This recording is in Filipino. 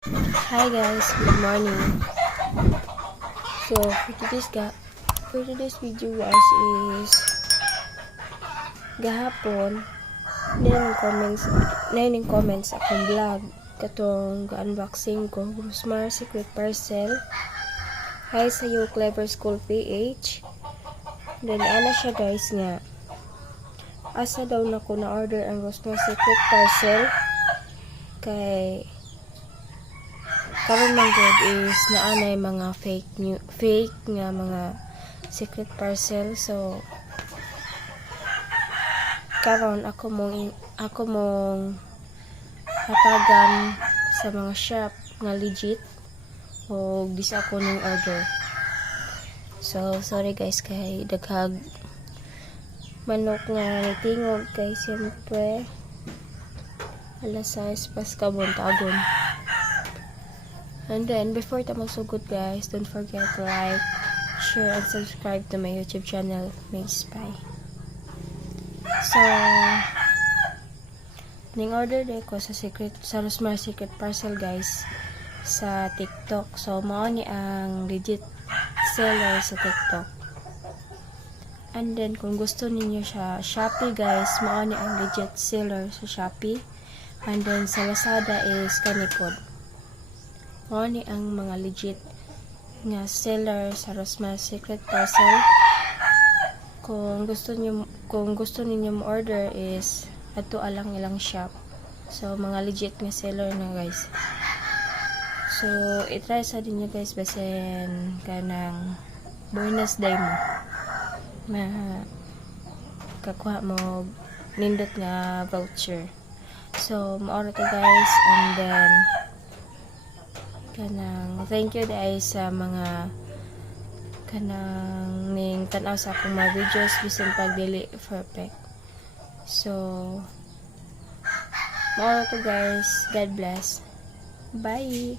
Hi guys, good morning. So for today's video guys is gahapon comments akong vlog katong ga-unboxing ko Grossmar Secret Parcel. Hi sa you Clever School PH. Then ana siya guys nga asa daw na ko na order ang Grossmar Secret Parcel kay karon man gud is naanay mga fake nga mga secret parcel. So karon ako mong hatagan sa mga shop nga legit o bisa ako ning order. So sorry guys kay daghag manok nga tingog kay siyempre alas 6 pas kabuntagon. And then, before ta magsugod guys, don't forget to like, share, and subscribe to my YouTube channel, May Spy. So, ning order day ko sa Grossmar Secret Parcel guys, sa TikTok. So, mao ni ang legit seller sa TikTok. And then, kung gusto ninyo siya, Shopee guys, mao ni ang legit seller sa Shopee. And then, sa Lazada is Kanipod. Mao ni ang mga legit nga seller sa Grossmar Secret Parcel. Kung gusto niyo mo order is ato alang ilang shop. So mga legit nga seller na guys. So i-try sa dinyo guys basen kanang bonus day mo na kakuha mo nindot nga voucher. So maoro to guys, and then kanang thank you guys sa mga kanang ning tan-aw sa akong mga videos bisan pag dili perfect. So mao to guys, God bless, bye.